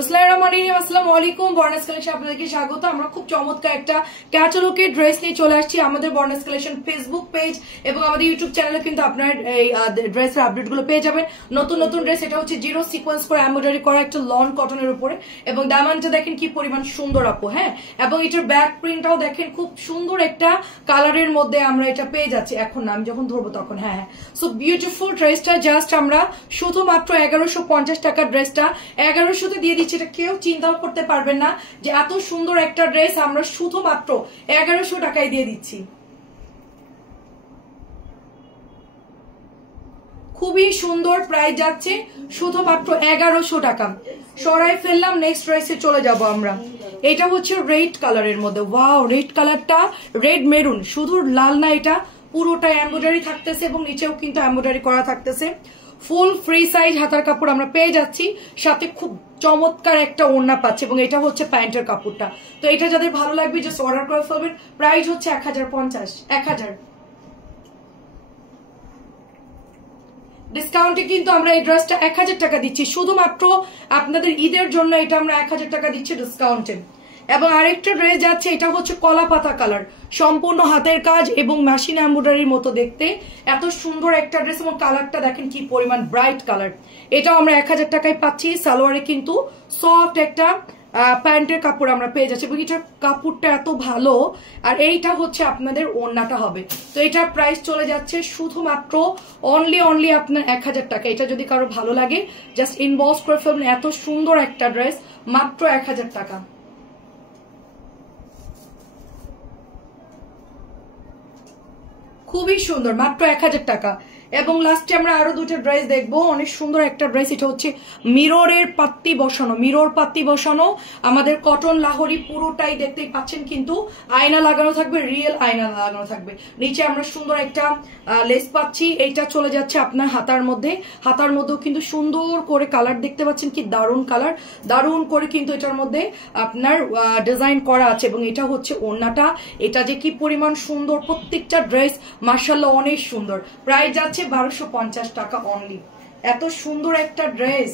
আসসালামু আলাইকুম বর্ণাস কালেকশন আপনাদেরকে স্বাগত। আমরা খুব চমৎকার একটা ক্যাটালগের ড্রেস নিয়ে চলে আসছি আমাদের বর্ণাস কালেকশন ফেসবুক পেজ এবং আমাদের ইউটিউব চ্যানেলে কিন্তু আপনার এই ড্রেসের আপডেট গুলো পেয়ে যাবেন। নতুন নতুন ড্রেস, এটা হচ্ছে জিরো সিকোয়েন্স করে এমব্রয়ডারি করা একটা লন কটনের উপরে এবং ডায়মন্ডটা দেখেন কি পরিমাণ সুন্দর আপু, হ্যাঁ, এবং এটার ব্যাক প্রিন্টটাও দেখেন খুব সুন্দর একটা কালারের মধ্যে আমরা এটা পেয়ে যাচ্ছি। এখন না, আমি যখন ধরবো তখন, হ্যাঁ। সো বিউটিফুল ড্রেসটা জাস্ট আমরা শুধুমাত্র 1150 টাকার ড্রেসটা 1100তে দিয়ে দিচ্ছি। এটা কেউ চিন্তাও করতে পারবেন না যে এত সুন্দর একটা ড্রেস আমরা শুধুমাত্র 1100 টাকায় দিয়ে দিচ্ছি। খুবই সুন্দর প্রাইস যাচ্ছে শুধুমাত্র 1100 টাকা। সরাই ফেললাম, নেক্সট ড্রেসে চলে যাব আমরা। এটা হচ্ছে রেড কালারের মধ্যে, ওয়াও, রেড কালারটা রেড মেরুন, শুধু লাল না, এটা পুরোটা এমব্রয়ডারি থাকতেছে এবং নিচেও কিন্তু এমব্রয়ডারি করা থাকতেছে। ফুল ফ্রি সাইজ হাতার কাপড় আমরা পেয়ে যাচ্ছি, সাথে খুব চমৎকার একটা ওড়না পাচ্ছে এবং এটা হচ্ছে প্যান্টের কাপড়টা। তো এটা যাদের ভালো লাগবে জাস্ট অর্ডার করে ফেলবেন। প্রাইস হচ্ছে 1050। ডিসকাউন্টে কিন্তু আমরা এই ড্রেসটা 1000 টাকা দিচ্ছি, শুধুমাত্র আপনাদের ঈদের জন্য এটা আমরা 1000 টাকা দিচ্ছি ডিসকাউন্টে। এবং আরেকটা ড্রেস যাচ্ছে, এটা হচ্ছে কলা পাতা কালার, সম্পূর্ণ হাতের কাজ এবং মেশিন এমব্রয়ডারির মতো দেখতে, এত সুন্দর একটা ড্রেস এবং কালারটা দেখেন কি পরিমাণ ব্রাইট কালার। এটাও আমরা 1000 টাকায় পাচ্ছি। সালোয়ারে কিন্তু সফট একটা প্যান্টের কাপড় আমরা পেয়ে যাচ্ছি এবং এটার কাপড়টা এত ভালো। আর এইটা হচ্ছে আপনাদের ওড়নাটা হবে। তো এটার প্রাইস চলে যাচ্ছে শুধুমাত্র অনলি আপনার 1000 টাকা। এটা যদি কারো ভালো লাগে জাস্ট ইনবক্স করে ফেলবেন। এত সুন্দর একটা ড্রেস, মাত্র 1000 টাকা। খুবই সুন্দর, মাত্র 1000 টাকা। এবং লাস্টে আমরা আরো দুটো ড্রেস দেখবো, অনেক সুন্দর একটা ড্রেস। এটা হচ্ছে মিররের পাত্তি বসানো, মিরর পাত্তি বসানো আমাদের কটন লাহোরি, পুরোটাই দেখতেই পাচ্ছেন কিন্তু আয়না লাগানো থাকবে, রিয়েল আয়না লাগানো থাকবে। নিচে আমরা সুন্দর একটা লেস পাচ্ছি। এইটা চলে যাচ্ছে আপনার হাতার মধ্যে, হাতার মধ্যেও কিন্তু সুন্দর করে কালার দেখতে পাচ্ছেন কি দারুণ কালার, দারুণ করে কিন্তু এটার মধ্যে আপনার ডিজাইন করা আছে এবং এটা হচ্ছে ওড়নাটা। এটা যে কি পরিমাণ সুন্দর, প্রত্যেকটা ড্রেস মাশাআল্লাহ অনেক সুন্দর। প্রাইস যাচ্ছে 1250 টাকা অনলি। এত সুন্দর একটা ড্রেস।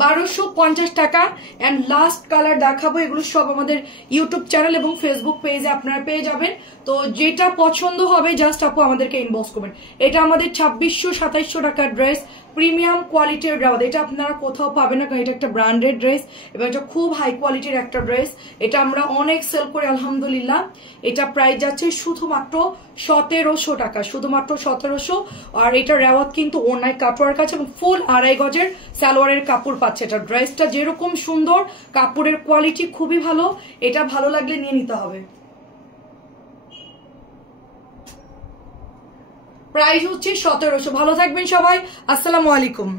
1250 টাকা। এন্ড লাস্ট কালার দেখাবো, এগুলো সব আমাদের ইউটিউব চ্যানেল এবং ফেসবুক পেজে আপনারা পেয়ে যাবেন। তো যেটা পছন্দ হবে জাস্ট আপু আমাদেরকে ইনবক্স করবেন। এটা আমাদের 2600-2700 টাকার ড্রেস, প্রিমিয়াম কোয়ালিটির ড্রেস। এটা আপনারা কোথাও পাবেন না, কারণ এটা একটা ব্র্যান্ডেড ড্রেস এবং এটা খুব হাই কোয়ালিটির একটা ড্রেস। এটা আমরা অনেক সেল করি আলহামদুলিল্লাহ। এটা প্রাইস যাচ্ছে শুধুমাত্র 1700 টাকা, শুধুমাত্র 1700। আর এটা রেওয়াত কিন্তু ওড়নায় কাপড়ের কাছে এবং ফুল 2.5 গজের সালোয়ারের কাপড় পাচ্ছে। এটা ড্রেসটা যেরকম সুন্দর, কাপড়ের কোয়ালিটি খুবই ভালো। এটা ভালো লাগলে নিয়ে নিতে হবে। প্রাইস হচ্ছে 1700। ভালো থাকবেন সবাই, আসসালামু আলাইকুম।